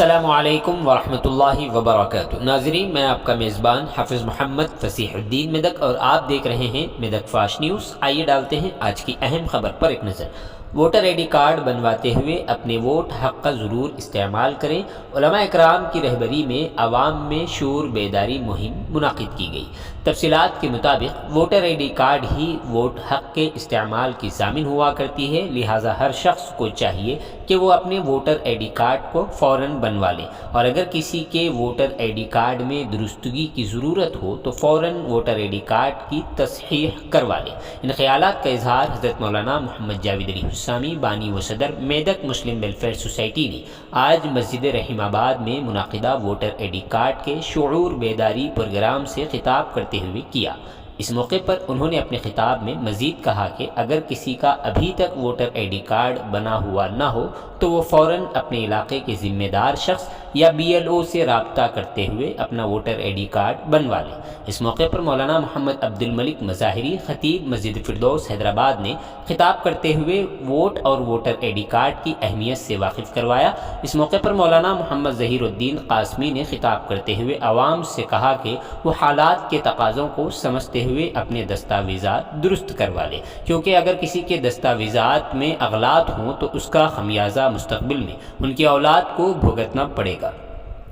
السلام علیکم ورحمۃ اللہ وبرکاتہ۔ ناظرین، میں آپ کا میزبان حافظ محمد فصیح الدین میدک اور آپ دیکھ رہے ہیں میدک فاسٹ نیوز۔ آئیے ڈالتے ہیں آج کی اہم خبر پر ایک نظر۔ ووٹر آئی ڈی کارڈ بنواتے ہوئے اپنے ووٹ حق کا ضرور استعمال کریں۔ علماء اکرام کی رہبری میں عوام میں شعور بیداری مہم منعقد کی گئی۔ تفصیلات کے مطابق voter I D card he vote حق کے استعمال کی ضامن ہوا کرتی ہے، لہٰذا ہر شخص کو چاہیے کہ وہ اپنے ووٹر آئی ڈی کارڈ کو فوراً بنوا لیں، اور اگر کسی کے ووٹر آئی ڈی کارڈ میں درستگی کی ضرورت ہو تو فوراً ووٹر آئی ڈی کارڈ کی تصحیح کروا لیں۔ ان خیالات کا اظہار حضرت مولانا محمد جاوید علی حسامی، بانی و صدر میدک مسلم ویلفیئر سوسائٹی نے آج مسجد رحیم آباد میں منعقدہ ووٹر آئی ڈی کارڈ کے شعور بیداری پروگرام سے خطاب کرتے ہوئے کیا۔ اس موقع پر انہوں نے اپنے خطاب میں مزید کہا کہ اگر کسی کا ابھی تک ووٹر آئی ڈی کارڈ بنا ہوا نہ ہو تو وہ فوراً اپنے علاقے کے ذمہ دار شخص یا BLO سے رابطہ کرتے ہوئے اپنا ووٹر آئی ڈی کارڈ بنوا لیں۔ اس موقع پر مولانا محمد عبد الملک مظاہری، خطیب مسجد فردوس حیدرآباد نے خطاب کرتے ہوئے ووٹ اور ووٹر آئی ڈی کارڈ کی اہمیت سے واقف کروایا۔ اس موقع پر مولانا محمد ظہیر الدین قاسمی نے خطاب کرتے ہوئے عوام سے کہا کہ وہ حالات کے تقاضوں کو سمجھتے ہوئے اپنے دستاویزات درست کروا لے، کیونکہ اگر کسی کے دستاویزات میں اغلاط ہوں تو اس کا خمیازہ مستقبل میں ان کی اولاد کو بھگتنا پڑے گا۔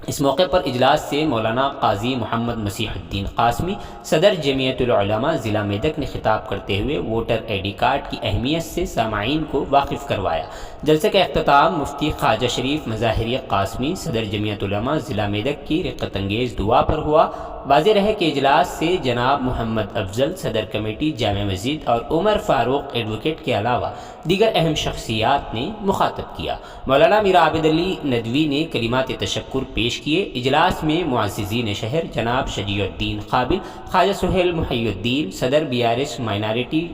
اس موقع پر اجلاس سے مولانا قاضی محمد مسیح الدین قاسمی، صدر جمعیت العلماء ضلع میدک نے خطاب کرتے ہوئے ووٹر آئی ڈی کارڈ کی اہمیت سے سامعین کو واقف کروایا۔ جلسے کا اختتام مفتی خواجہ شریف مظاہری قاسمی، صدر جمعیت علماء ضلع میدک کی رقت انگیز دعا پر ہوا۔ واضح رہے کہ اجلاس سے جناب محمد افضل، صدر کمیٹی جامع مسجد، اور عمر فاروق ایڈوکیٹ کے علاوہ دیگر اہم شخصیات نے مخاطب کیا۔ مولانا میرا عابد علی ندوی نے کلمات تشکر پیش کیے۔ اجلاس میں معززین شہر جناب شجیع الدین قابل، خواجہ سہیل محی الدین، صدر BRS مائنارٹی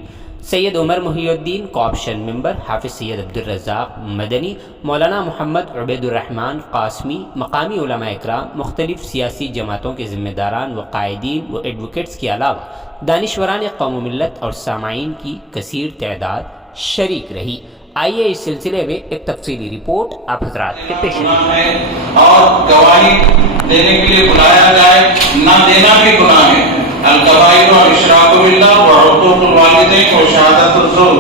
سید عمر محی الدین، کوآپشن ممبر حافظ سید عبدالرزاق مدنی، مولانا محمد عبید الرحمن قاسمی، مقامی علماء اکرام، مختلف سیاسی جماعتوں کے ذمہ داران و قائدین و ایڈوکیٹس کے علاوہ دانشوران قوم و ملت اور سامعین کی کثیر تعداد شریک رہی۔ آئیے اس سلسلے میں ایک تفصیلی رپورٹ آپ حضرات کے پیش ہے۔ اور گواہی دینے کے لیے بلایا جائے، نہ دینا بھی گناہ ہے۔ الکبائر و اشراک باللہ و عقوق الوالدین و شہادت الزور،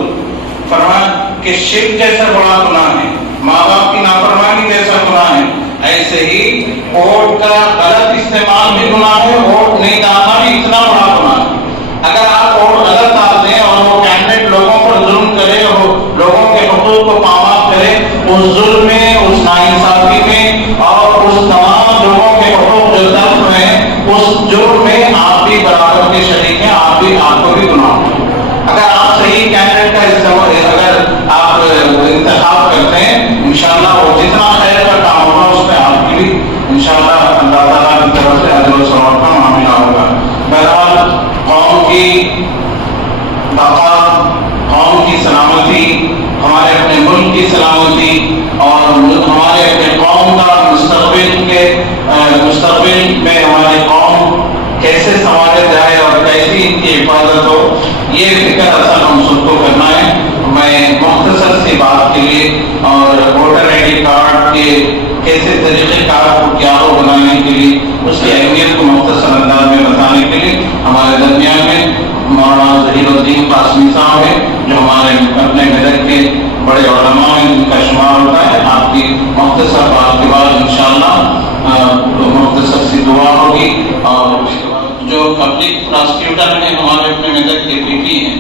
فرمایا کہ شرک جیسا بڑا گناہ ہے، ماں باپ کی نافرمانی جیسا گناہ ہے، ایسے ہی ووٹ کا غلط استعمال بھی گناہ ہے، ووٹ نہیں ڈالنا بھی اتنا بڑا گناہ ہے۔ اگر آپ ووٹ غلط ڈال دیں اور وہ کینڈیڈیٹ لوگوں پر ظلم کرے اور لوگوں کے حقوق کو پامال کرے، اس ظلم میں، اس ناانصافی میں اور اس تمام لوگوں کے حقوق جو ضبط ہوئے ہیں، اس جرم میں آپ بھی برابر کے شریک ہیں، آپ کو بھی گناہ ہے۔ اگر آپ صحیح کینڈیڈیٹ کا اگر آپ انتخاب کرتے ہیں، انشاءاللہ وہ جتنا خیر کا کام ہوگا اس میں آپ کی بھی انشاءاللہ اللہ تعالیٰ کی طرف سے اجر و ثواب کا معاملہ ہوگا۔ بہرحال قوم کی بقا، قوم کی سلامتی، ہمارے اپنے ملک کی سلامتی اور ہمارے اپنے قوم کا مستقبل میں ہماری قوم کیسے سنوارے جائے اور کیسی ان کی حفاظت ہو، یہ فکر اصل ہم سب کو کرنا ہے۔ میں مختصر سی بات کے لیے اور ووٹر آئی ڈی کارڈ کے کیسے طریقہ کار کو کیا ہو بنانے کے لیے، اس کی اہمیت کو مختصر انداز میں بتانے کے لیے ہمارے درمیان میں مولانا ظہیر الدین قاسمی صاحب ہیں، جو ہمارے اپنے میدک کے بڑے علماء میں ان کا شمار ہوتا ہے۔ آپ کی مختصر بات کے بعد انشاءاللہ مختصر سی دعا ہوگی، اور اس کے بعد جو پبلک پراسیکیوٹر ہیں ہمارے اپنے میدک کے PP ہیں،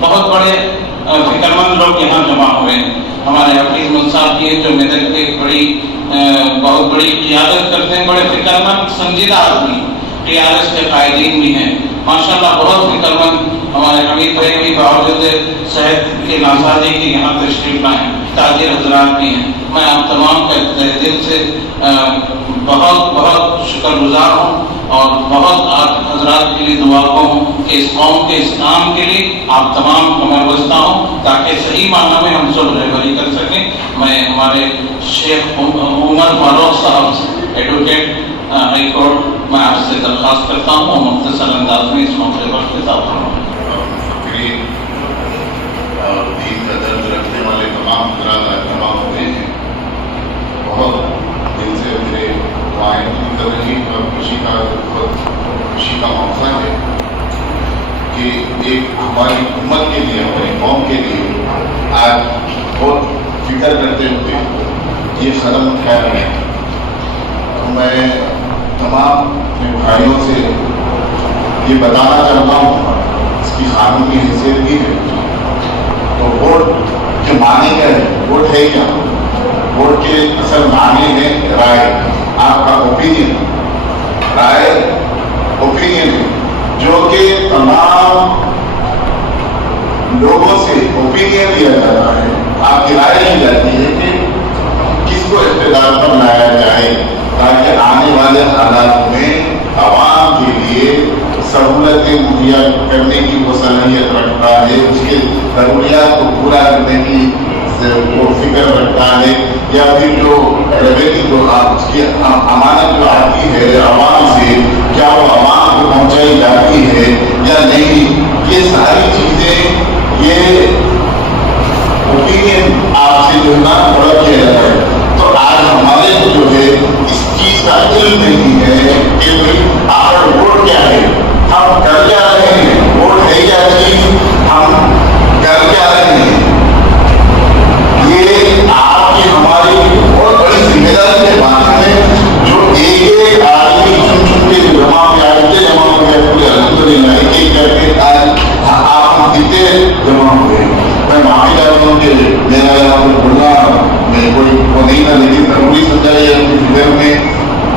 بہت بڑے فکر مند لوگ یہاں جمع ہوئے ہیں۔ ہمارے حفیظ مل صاحب یہ جو میدک کے بہت بڑی قیادت کرتے ہیں، بڑے فکر مند سنجیدہ آدمی، TRS کے قائدین بھی ہیں ماشاءاللہ، بہت فکر مند۔ ہمارے حمید بھائی بھی باوجود صحت کے ناسازی کی یہاں تشریف لائیں، تاجر حضرات بھی ہیں۔ میں آپ تمام کا تہ دل سے بہت بہت شکر گزار ہوں اور بہت آپ حضرات کے لیے دعا کو ہوں کہ اس قوم کے اس کام کے لیے آپ تمام کمر بستہ ہوں، تاکہ صحیح معنی میں ہم سب رہبری کر سکیں۔ میں ہمارے شیخ عمر فاروق صاحب ایڈوکیٹ ہائی کورٹ، میں آپ سے درخواست کرتا ہوں اور مختصر انداز میں اس موقع پر خطاب کروں۔ اور دین کا درد رکھنے والے تمام حضرات جمع ہوئے ہیں، بہت دل سے حوصلہ ہے کہ ایک ہماری امت کے لیے، ہماری قوم کے لیے آج بہت فکر کرتے ہوئے یہ قدم اٹھایا ہے. میں تمام اپنے بھائیوں سے یہ بتانا چاہتا ہوں، اس کی قانونی حیثیت بھی ہے. تو ووٹ کے معنی کیا ہے؟ ووٹ ہے کیا؟ ووٹ کے اصل معنی ہے رائے، آپ کا اوپینین. رائے اوپینین ہے جو کہ تمام لوگوں سے اوپینین لیا جاتا ہے. آپ کی رائے لی جاتی ہے کہ کس کو اقتدار پر لایا جائے تاکہ آنے والے حالات میں عوام کے لیے سہولتیں مہیا کرنے کی وہ صلاحیت رکھتا ہے، اس کے ضروریات کو پورا کرنے کی وہ فکر رکھتا ہے، یا پھر جو رویتی جو اس کی امانت جو آتی ہے عوام سے، کیا وہ عوام کو پہنچائی جاتی ہے یا نہیں. یہ ساری چیزیں یہ اوپینین آپ سے جو ہے نا طلب کیا جاتا ہے. تو آج ہمارے کو جو ہے اس چیز کا علم نہیں ہے کہ آخر ووٹ کیا ہے، ہم کر کیا رہے ہیں، ووٹ ہے کیا چیز، ہم کر کیا رہے ہیں. یہ آپ کی ہماری بہت بڑی ذمہ داری ہے بات میں، جو ایک آدمی چن کے جو جمع میں آئے تھے، جمع ہو گئے پورے الحمدللہ ایک کر کے آج آپ کتنے جمع ہوئے. میں معافی چاہتا ہوں کہ میرا یہاں پر بولنا میں کوئی وہ نہیں تھا، لیکن ضروری سمجھا یہ ان کی فکر میں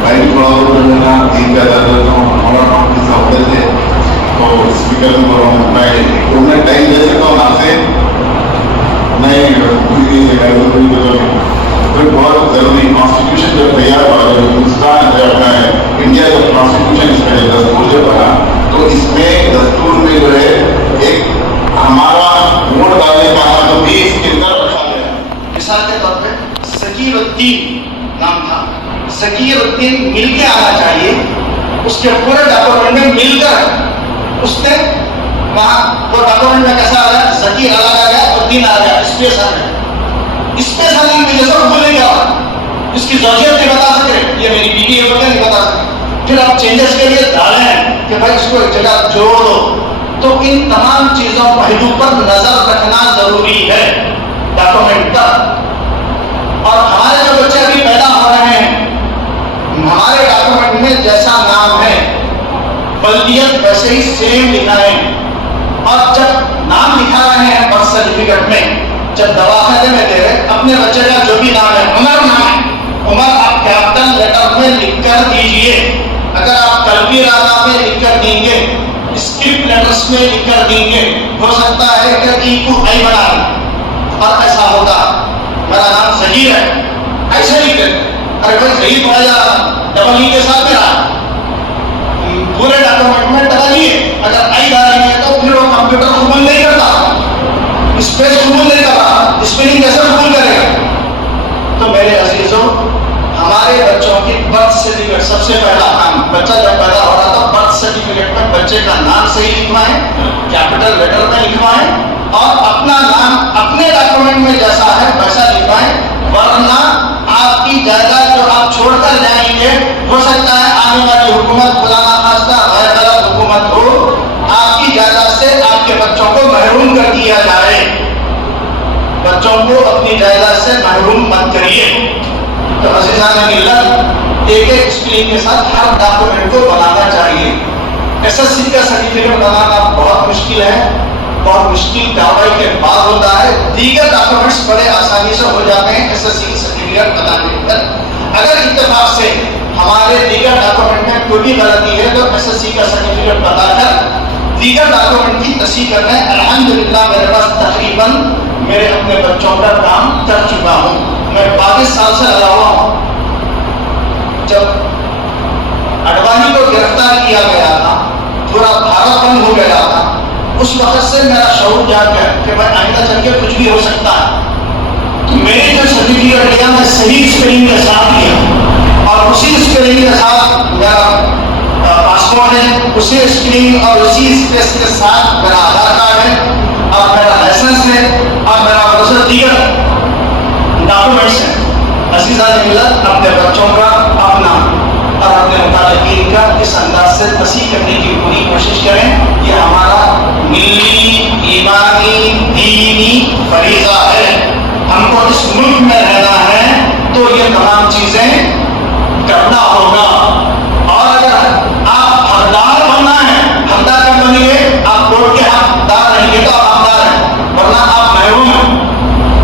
میں بھی تھوڑا بہت رہنا دین کا درد ہوں، ہمارا کام کی سہولت ہے. تو اس فکر میں ٹائم دے سکتا ہوں آپ سے بہت ضروری. کانسٹیٹیوشن جب تیار ہوا، جب ہندوستان جو اپنا ہے انڈیا جب کانسٹیٹیوشن اس میں دستور جب بنا، تو اس میں دستور میں جو ہے ایک ہمارا ووٹ ڈالنے کا حق بھی اس کے اندر رکھا گیا. مثال کے طور پہ ذکیر الدین نام تھا، ذکیر الدین مل کے آنا چاہیے، اس کے پورے ڈاکومنٹ میں مل کر اس نے وہاں وہ ڈاکومنٹ میں کیسا آ گیا، ذکیر الگ آ گیا اور دین آ گیا، اسپیس آ گیا. اسپیس آنے کی وجہ سے وہ بھول نہیں گیا، اس کی زوجیت نہیں بتا سکے یہ میری بیوی ہے بولے نہیں بتا سکے. پھر آپ چینجز کے لیے ڈالیں کہ بھائی اس کو ایک جگہ جوڑ دو. تو ان تمام چیزوں پہلو پر نظر رکھنا ضروری ہے ڈاکومنٹ کا. اور ہمارے جو بچے ابھی پیدا ہو رہے ہیں، ہمارے ڈاکومنٹ میں جیسا نام ہے بلدیت ویسے ہی سیم لکھائیں. اور جب نام لکھا رہے ہیں برتھ سرٹیفکیٹ میں، جب دواخانے میں دے رہے اپنے بچے کا جو بھی نام ہے، عمر نام ہے، عمر آپ کیپٹل لیٹر میں لکھ کر دیجئے. اگر آپ قلبی رانا میں لکھ کر دیں گے، اسکرپٹ لیٹرز میں لکھ کر دیں گے، ہو سکتا ہے کہ ای کو آئی بنا لیں اور ایسا ہوگا میرا نام ظہیر ہے ایسا ہی کہ ارے بھائی ظہیر پڑھا جا رہا ڈبل ای کے ساتھ میرا پورے ڈاکومنٹ میں ڈبل ای ہے. اگر آئی ڈالیں گے تو پھر وہ کمپیوٹر قبول نہیں کرتا، اسپیس قبول نہیں کر رہا، اسپیلنگ کیسے قبول کرے گا. تو میرے عزیزوں، ہمارے بچوں کی برتھ سرٹیفکیٹ سب سے پہلا کام، بچہ جب پیدا ہو رہا تھا برتھ سرٹیفکیٹ میں بچے کا نام صحیح لکھوائیں، کیپٹل لیٹر میں لکھوائیں، اور اپنا نام اپنے ڈاکومنٹ میں جیسا ہے ویسا لکھوائیں. ورنہ آپ کی جائیداد جو آپ چھوڑ کر جائیں گے، ہو سکتا ہے آنے والی حکومت خدا نخواستہ غیر غلط حکومت ہو، آپ کی جائیداد سے آپ کے بچوں کو محروم کر دیا جائے. بچوں کو اپنی جائیداد سے محروم مت کریے. تو عزیزان ملت، ایک ایک اسکرین کے ساتھ ہر ڈاکومنٹ کو بنانا چاہیے. ایس ایس سی کا سرٹیفکیٹ بنانا بہت مشکل ہے، بہت مشکل کاروائی کے بعد ہوتا ہے. دیگر ڈاکومنٹس بڑے آسانی سے ہو جاتے ہیں ایس ایس سی سرٹیفکیٹ بنانے کے اندر. اگر اتفاق سے ہمارے دیگر ڈاکومنٹ میں کوئی بھی غلطی ہے تو ایس ایس سی کا سرٹیفکیٹ بتا کر دیگر ڈاکومنٹ کی تصحیح کرنا ہے. الحمدللہ میرے پاس تقریباً میرے اپنے بچوں کا کام کر چکا ہوں. میں 22 سال سے لگا ہوا ہوں. جب اڈوانی کو گرفتار کیا گیا تھا، پورا بھارت بند ہو گیا تھا، اس وقت سے میرا شعور جاگ گیا کہ بھائی آئندہ چل کے کچھ بھی ہو سکتا ہے. تو میں نے جو سرٹیفکیٹ لیا میں صحیح اسپیلنگ کے ساتھ لیا، اور اسی اسپیلنگ کے ساتھ میرا پاسپورٹ ہے، اسی اسپیلنگ اور اسی اسپیس کے ساتھ میرا آدھار کارڈ ہے اور میرا لائسنس ہے اور میرا دوسرے دیگر ڈاکومنٹس ہیں. عزیزان ملت، اپنے بچوں کا اپنا اور اپنے متعلقین کا اس انداز سے تصحیح کرنے کی پوری کوشش کریں. یہ ہمارا ملی ایمانی دینی فریضہ ہے. ہم کو اس ملک میں رہنا ہے تو یہ تمام چیزیں کرنا ہوگا. اور اگر آپ حقدار بننا ہے، حقدار کب بنیں گے؟ آپ کوٹ کے حقدار رہیں گے تو آپ حقدار ہیں، ورنہ آپ محروم ہیں.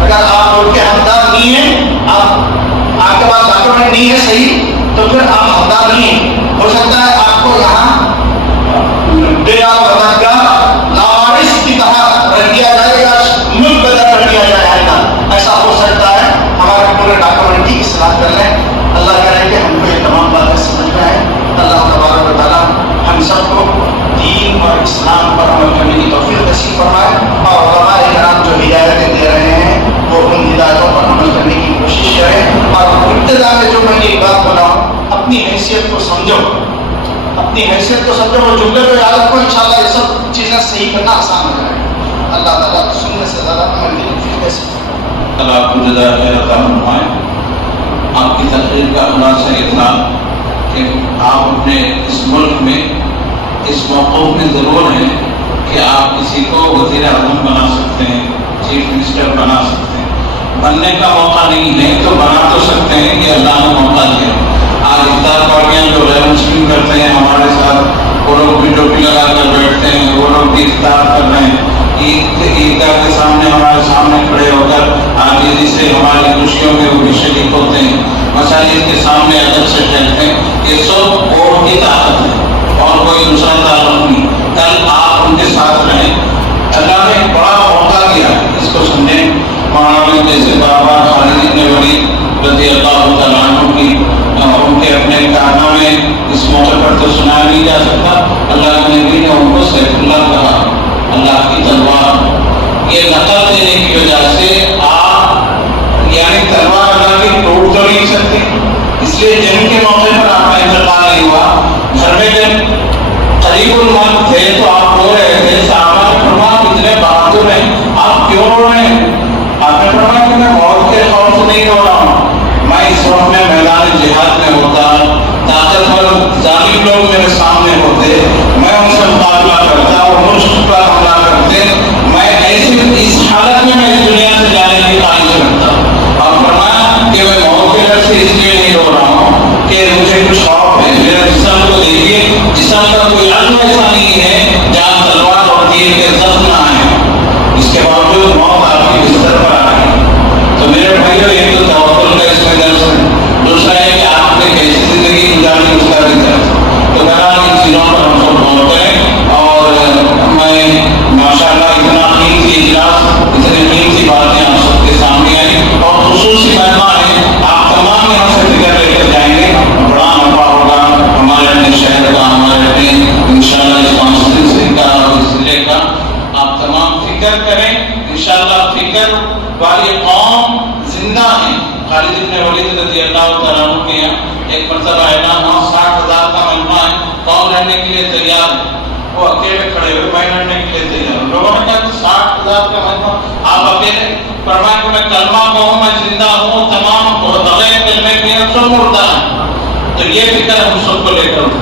اگر آپ کوٹ کے حقدار نہیں ہیں، آپ کے پاس ڈاکومنٹ نہیں ہے صحیح، تو پھر آپ حقدار نہیں ہیں. ہو سکتا ہے آپ کو یہاں لاوارث کی طرح رکھ دیا جائے گا، ملک بدل رکھ دیا جائے گا. ایسا ہو سکتا ہے. ہمارے پورے ڈاکومنٹ کی اصلاح کر لیں. اللہ کرے کہ ہم کو یہ تمام باتیں سمجھ میں آئیں. اللہ تبارک و تعالیٰ ہم سب کو دین اور اسلام پر عمل کرنے کی توفیق نصیب فرمائے. اور علماء کرام جو ہدایتیں دے رہے ہیں وہ ان ہدایتوں پر عمل کرنے کی کوشش کریں. اور ابتدا میں جو میں نے ایک بات بولا ہوں، اپنی حیثیت کو سمجھو، اپنی حیثیت کو سمجھو. وہ جملے کو یاد رکھو، انشاءاللہ یہ سب چیزیں صحیح کرنا آسان ہو جائے گا. اللہ تعالیٰ سننے سے زیادہ عمل کی توفیق دے سکے. اللہ آپ کو جزائے خیر عطا فرمائے. آپ کی تقریر کا خلاصہ یہ تھا کہ آپ اپنے اس ملک میں اس موقف میں ضرور ہیں کہ آپ کسی کو وزیر اعظم بنا سکتے ہیں، چیف منسٹر بنا سکتے ہیں. بننے کا موقع نہیں ہے تو بنا تو سکتے ہیں کہ اللہ نے موقع دیا. آج افطار پارٹیاں جو غیر مسلم کرتے ہیں ہمارے ساتھ، وہ لوگ بھی ٹوپی لگا کر بیٹھتے ہیں، وہ لوگ بھی افطار کر رہے ہیں. عیدگاہ کے سامنے ہمارے سامنے کھڑے ہو کر عاجزی سے ہماری خوشیوں میں وہ بھی شریک ہوتے ہیں. مساجد کے سامنے ادب سے ٹہلتے ہیں. یہ سب ووٹ کی طاقت ہے اور کوئی دوسرا تعلق نہیں. کل آپ ان کے ساتھ رہیں. اللہ نے ایک بڑا موقع دیا، اس کو سمجھیں. مولانا جیسے بابا خالد بن ولید رضی اللہ تعالیٰ عنہ کی ان کے اپنے کارنامے اس موقع پر تو سنایا نہیں جا سکتا. اللہ کے نبی نے ان کو سیف اللہ کہا، اللہ کی تلوار. یہ نقل دینے کی وجہ سے آپ یعنی تلوار اللہ کی ٹوٹ تو نہیں سکتے. اس لیے جنگ کے موقع پر آپ کا انتقال نہیں ہوا. گھر میں جب قریب الموت تھے تو آپ رو رہے تھے. صحابہ نے فرمایا کتنے بہادر ہیں، آپ کیوں رو رہے ہیں؟ آپ نے فرمایا کہ میں موت کے خوف سے نہیں رو رہا ہوں. میں اس وقت میں میدان جہاد میں ہوتا، طاقتور ظالم لوگ میرے سامنے ہوتے، میں ان سے مقابلہ کرتا اور مشق پر حملہ کرتے. میں ایسی اس حالت میں اس دنیا سے جانے کی خواہش رکھتا. اور فرمایا کہ میں موت کے ڈر سے اس لیے نہیں رو رہا ہوں کہ مجھے کچھ خوف ہے. میرا جسم کو دیکھیے، جسم کا کوئی عزم ایسا نہیں ہے جہاں تلوار اور تیر کے زخم نہ آئے. اس کے باوجود موت آپ کی بستر پر آ گئی. تو میرے بھائیو ایک تو توکل کا اس میں درس ہے، دوسرا ہے کہ آپ نے کیسی زندگی گزاری اس کا بھی درس. تو بہرحال ان چیزوں پر ہم سب غور کریں. اور میں ماشاء اللہ اتنا قیمتی اجلاس، اتنی قیمتی باتیں آپ سب کے سامنے آئی اور خصوصی مہمان ہیں. آپ تمام یہاں سے فکر لے کر جائیں گے، بڑا نفع ہوگا ہمارے اپنے شہر کا، ہمارے اپنے انشاءاللہ اس کانسٹیٹنسی کا اور اس ضلع کا. آپ تمام فکر کریں. انشاءاللہ فکر والی قوم زندہ ہے. خالد بن ولید رضی اللہ تعالیٰ عنہ کے یہاں ایک مرتبہ اعلان ہوا 60,000 کا مجمع ہے، قوم لڑنے کے لیے تیار ہے. وہ اکیلے کھڑے ہوئے، میں لڑنے کے لیے تیار ہوں. لوگوں نے کہا کہ 60,000 کا مجمع آپ اکیلے؟ فرمایا کہ میں کلمہ کہوں، میں زندہ ہوں، تمام بغیر کلمے کے سب مردہ ہیں. تو یہ فکر ہم سب کو لے کر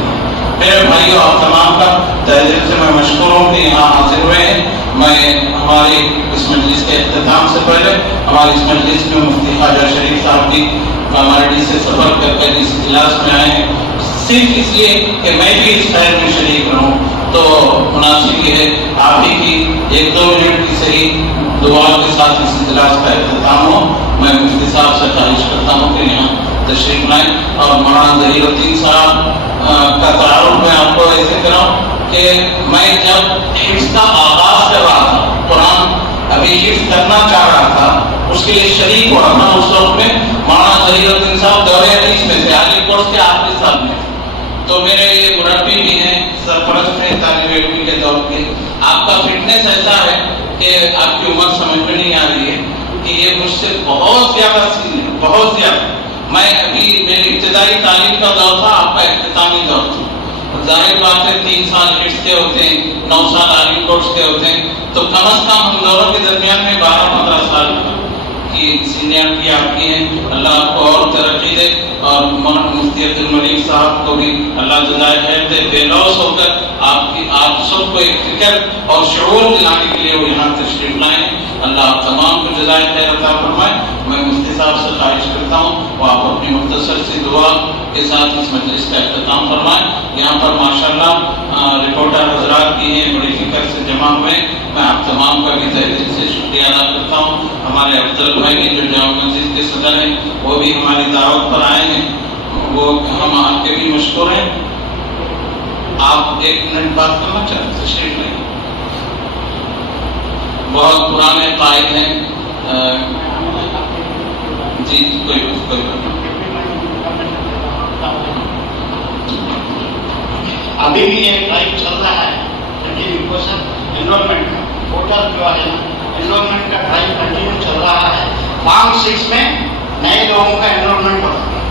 میرے بھائیوں آپ تمام کا تہہ دل سے میں مشکور ہوں کہ یہاں حاضر ہوئے ہیں. میں ہماری اس مجلس کے اختتام سے پہلے ہماری اس مجلس میں مفتی خواجہ شریف صاحب کی کامارڈی سے سفر کر کے اس اجلاس میں آئے ہیں صرف اس لیے کہ میں بھی اس خیر میں شریک رہوں. تو مناسب یہ ہے آپ ہی کی 1-2 منٹ کی صحیح دعا کے ساتھ اس اجلاس کا اختتام ہو. میں مفتی صاحب سے خواہش کرتا ہوں کہ یہاں تشریف لائیں. اور مولانا ظہیر الدین صاحب کا تعارف میں آپ کو ایسے کراؤں کہ میں جب حفظ کا آغاز کر رہا تھا، قرآن ابھی حفظ کرنا چاہ رہا تھا، اس کے لیے شریک ہوا تھا. اس وقت میں مولانا ظہیر الدین صاحب دورے حدیث میں تھے، عالی کورس کے آخری سال میں. تو میرے یہ مربی بھی ہیں، سرپرست ہیں طالب علمی کے طور پہ. آپ کا فٹنس ایسا ہے کہ آپ کی عمر سمجھ میں نہیں آ رہی ہے کہ یہ مجھ سے بہت زیادہ سین ہے، بہت زیادہ. میں ابھی میری ابتدائی تعلیم کا دور تھا، آپ کا اختتامی دور تھا. ظاہر بات ہے 3 سال ہٹس کے ہوتے ہیں، 9 سال عالم کورس کے ہوتے ہیں. تو کم از کم ہم دونوں کے درمیان میں 12-15 سال کی سینئرٹی آپ کی ہے، اللہ آپ کو اور ترقی دے، اور مفتی عبد الملک صاحب کو بھی اللہ جزائے خیر دے، بے لوث ہو کر آپ سب کو ایک فکر اور شعور دلانے کے لیے وہ یہاں تشریف لائے ہیں۔ اللہ آپ تمام کو جزائے خیر عطا فرمائے۔ میں مفتی صاحب سے خواہش کرتا ہوں وہ آپ اپنی مختصر سی دعا کے ساتھ اس مجلس کا اختتام فرمائیں۔ یہاں پر ماشاءاللہ رپورٹر حضرات بھی ہیں، بڑی فکر سے جمع ہوئے، میں آپ تمام کا بھی تہہ دل سے شکریہ ادا کرتا ہوں۔ ہمارے افضل بھائی جو جامع مسجد کے صدر ہیں وہ بھی ہماری دعوت پر آئے ہیں، وہ ہم آپ کے بھی مشکور ہیں۔ آپ 1 منٹ بات کرنا چاہتے ہیں؟ تشریف لیں۔ بہت پرانے قائد ہیں، جی کوئی ابھی بھی یہ ڈرائیو چل رہا ہے، انرولمنٹ کا ووٹر جو ہے نا، انرولمنٹ کا ڈرائیو کنٹینیو چل رہا ہے۔ فارم 6 میں نئے لوگوں کا انرولمنٹ ہوتا ہے،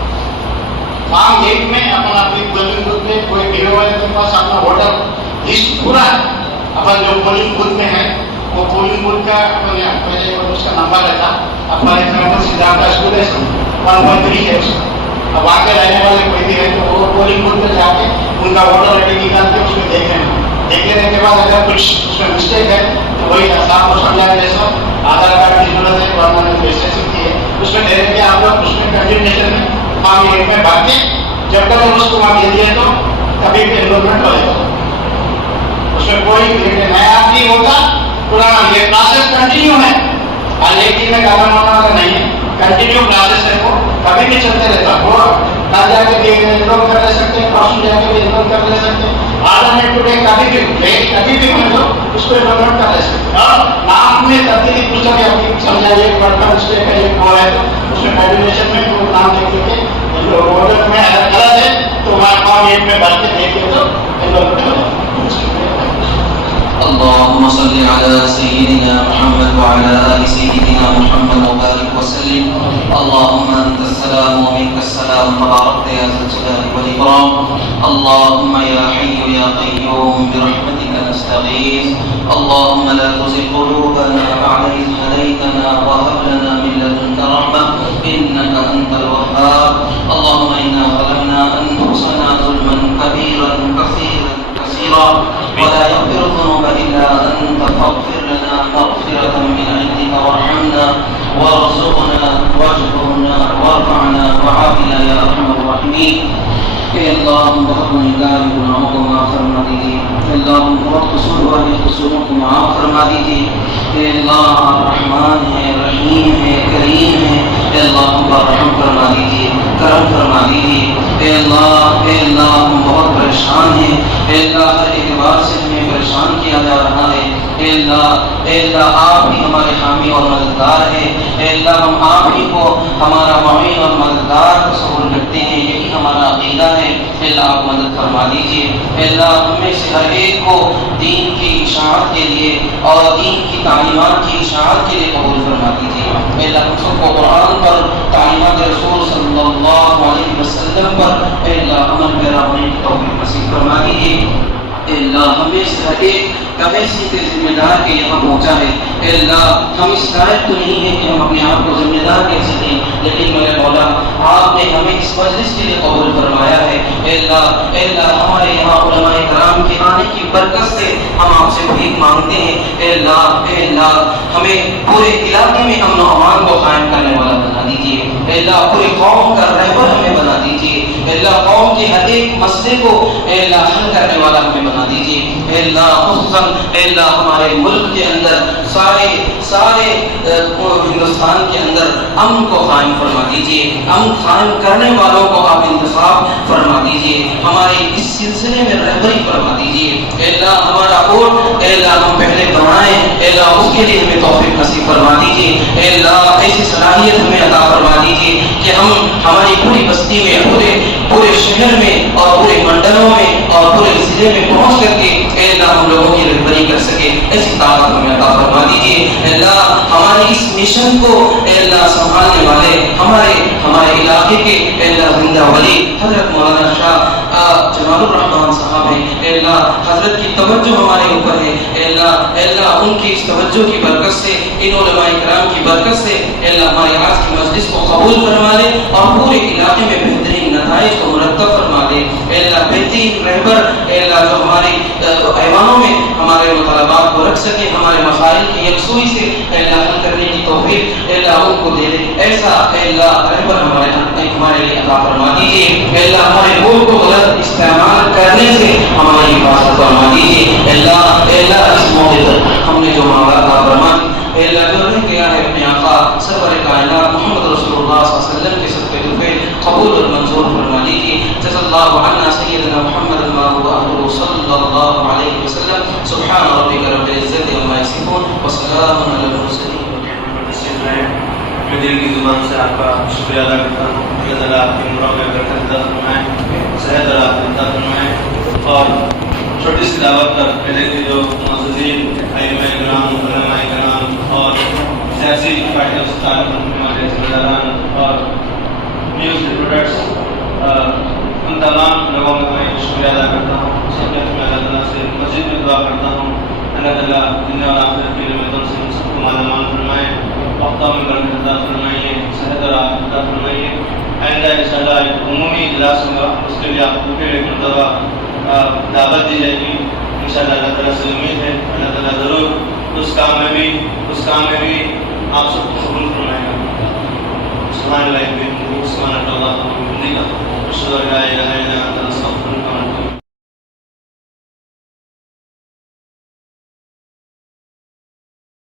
فارم 8 میں اپنا اپنی پولنگ بوتھ میں کوئی بیو والے کے پاس اپنا ووٹر لسٹ پورا ہے، اپن جو پولنگ بوتھ میں ہے وہ پولنگ بوتھ کا پہلے اس کا نمبر رہتا، اپنا ایگزامپل سدھارتھ اسکول ہے 1.3 ہے اس کا، اب آگے رہنے والے کوئی بھی ہے تو وہ پولنگ بوتھ میں جا کے ان کا ووٹر آئی ڈی نکال کے اس میں دیکھ لینے کے بعد اگر کچھ اس میں مسٹیک ہے تو وہی صاحب کو سمجھا کے جیسا آدھار کارڈ کی ضرورت ہے، گورنمنٹ نے رجسٹریشن کی ہے، اس میں ڈائریکٹلی آپ لوگ اس میں کنٹینیوشن میں فارم 8 میں بھاگ کے جب تک اس کو وہاں دے دیا تو کبھی بھی انرولمنٹ ہو جاتا، اس میں کوئی نیا آدمی ہوتا پرانا، یہ پروسیس کنٹینیو ہے، ہر ایک دن میں گانا مانا والا نہیں ہے، کنٹینیو پروسیس ہے، وہ کبھی بھی چلتے رہتا، وہ نہ جا کے بھی انرول کر لے سکتے ہیں، پرسوں جا کے بھی انرول کر لے سکتے ہیں، آرڈر ٹو ڈے کبھی بھی اس کو انرولمنٹ کر لے سکتے ہیں، اور نام میں تبدیلی کچھ بھی اپنی سمجھائیے ورکر مسٹیک ہے ایک وہ ہے تو اس میں کنٹینیوشن میں وہ نام دیکھ کے ووٹر میں غلط ہے تو وہاں فارم 8 میں بھر کے دیکھیے تو انرولمنٹ ہو جائے۔ اللهم صل على سيدنا محمد وعلى آل سيدنا محمد وبارك وسلم. اللهم أنت السلام ومنك السلام تباركت يا ذا الجلال والإكرام. اللهم يا حي يا قيوم برحمتك نستغيث. اللهم لا تزغ قلوبنا بعد إذ هديتنا وهب لنا من لدنك رحمة إنك أنت الوهاب. اللهم إنا ظلمنا أنفسنا ظلما كبيرا كثيرا ولا يغفر الذنوب إلا أنت فاغفر لنا مغفرة من عندك وارحمنا وارزقنا واجبرنا وارفعنا وعافنا يا أرحم الراحمين. کہ اللہ ہم بہت گنہگار گناہوں کو معاف فرما دیجیے، اللہ ہم بہت قصور والے قصوروں کو معاف فرما دیجیے، کہ اللہ آپ رحمان ہے، رحیم ہے، کریم ہے، اے اللہ ہم پر رحم فرما دیجیے، کرم فرما دیجیے، اے اللہ ہم بہت پریشان ہیں، اے اللہ ہر اعتبار سے ہمیں پریشان کیا جا رہا ہے، اے اللہ آپ ہی ہمارے حامی اور مددگار ہیں، اے اللہ ہم آپ ہی کو ہمارا معین اور مددگار تصور کرتے ہیں، یہی ہمارا عقیدہ ہے، اے اللہ آپ مدد فرما دیجیے، اے اللہ ہمیں سے ہر ایک کو دین کی اشاعت کے لیے اور دین کی تعلیمات کی اشاعت کے لیے قبول فرما دیجیے، اے اللہ ہم سب کو قرآن پر تعلیمات رسول صلی اللہ علیہ وسلم پر اے اللہ عمل پیرا ہونے کی توفیق نصیب فرما دیجیے، اے اللہ ہمیں سے ہر ایک کیسی کے ذمہ دار کے یہاں پہنچا ہے، اے اللہ ہم اس لائق تو نہیں ہیں کہ ہم اپنے آپ کو ذمہ دار کہہ سکیں، لیکن میرے مولا آپ نے ہمیں اس مجلس کے لیے قبول فرمایا ہے، اے اللہ ہمارے یہاں علماء کرام کے آنے کی برکت سے ہم آپ سے بھیک مانگتے ہیں، اے اللہ ہمیں پورے علاقے میں امن و امان کو قائم کرنے والا بنا دیجیے، اے اللہ پوری قوم کا رہبر ہمیں بنا دیجیے، اے اللہ قوم کے ہر ایک مسئلے کو اے اللہ حل کرنے والا ہمیں بنا دیجیے، اے اللہ خصوصاً اے اللہ ہمارے ملک کے اندر سارے ہندوستان کے اندر امن کو قائم فرما دیجیے، امن قائم کرنے والوں کو آپ انتخاب فرما دیجیے، ہمارے اس سلسلے میں رہبری فرما دیجیے، اے اللہ ہمارا ووٹ اے اللہ ہم پہلے بنائیں، اے اللہ اس کے لیے ہمیں توفیق نصیب فرما دیجیے، اے اللہ ایسی صلاحیت ہمیں عطا فرما دیجیے کہ ہم ہماری پوری بستی میں پورے شہر میں اور پورے منڈلوں میں اور پورے ضلع میں پہنچ کر کے اے اللہ ہم لوگوں کی رہبری کر سکے، ایسی طاقت ہمیں عطا فرما دیجیے، اے اللہ ہمارے اس مشن کو اے اللہ سنبھالنے والے ہمارے علاقے کے اے اللہ زندہ ولی حضرت مولانا شاہ جمال الرحمان صاحب ہیں، اے اللہ حضرت کی توجہ ہمارے اوپر ہے، اے اللہ اللہ ان کی اس توجہ کی برکت سے، ان علماء کرام کی برکت سے اللہ ہماری آج کی مجلس کو قبول فرما لے اور پورے علاقے میں بہترین نتائج کو مرتب فرما دے۔ اللہ بہترین رہبر اللہ جو ہمارے ایوانوں میں ہمارے مطالبات کو رکھ سکے، ہمارے مسائل کی یکسوئی سے اللہ حل کرنے کی توفیق اللہ ان کو دے دے۔ ایسا اللہ رہبر ہمارے لیے عطا فرما دیجیے۔ اللہ ہمارے ملک کو غلط استعمال کرنے سے ہماری حفاظت فرما دیجیے۔ اللہ اس موقع پر ہم نے جو معاملہ عطا فرما اللہ جو رہ گیا ہے اپنے آقا سرور کائنات محمد رسول اللہ صلی اللہ علیہ وسلم کے صدقے تحفے قبول اور منظور فرما لیجیے۔ جزا اللہ عنا سیدنا محمد ما هو اهله صلی اللہ علیہ وسلم۔ سبحان ربک رب العزت عما یصفون وسلام علی المرسلین۔ میں دل کی زبان سے آپ کا شکریہ ادا کرتا ہوں۔ اللہ تعالیٰ آپ کی عمروں میں برکت عطا فرمائے، صحت اور عافیت عطا فرمائے۔ اور چھوٹی سی دعوت پر پہلے کے جو معززین ائمہ کرام، علماء کرام اور سیاسی پارٹیوں سے تعلق رکھنے والے ذمہ داران اور نیوز رپورٹرس، ان تمام لوگوں کا میں شکریہ ادا کرتا ہوں۔ سب کے میں اللہ تعالیٰ سے مزید میں دعا کرتا ہوں اللہ تعالیٰ دنیا اور آخرت کی نعمتوں سے ہم سب کو مالا مال فرمائے، وقتوں میں برکت عطا فرمائیے، صحت اور عافیت عطا فرمائیے۔ آئندہ انشاءاللہ ایک عمومی اجلاس ہوگا، اس کے لیے آپ کو پھر ایک مرتبہ دعوت دی جائے گی انشاءاللہ۔ اللہ تعالیٰ سے امید ہے اللہ تعالیٰ ضرور اس کام میں بھی آپ سب کو قبول فرمائے گا۔ سبحان اللہ، سبحان اللہ، اشہد ان لا الہ الا انت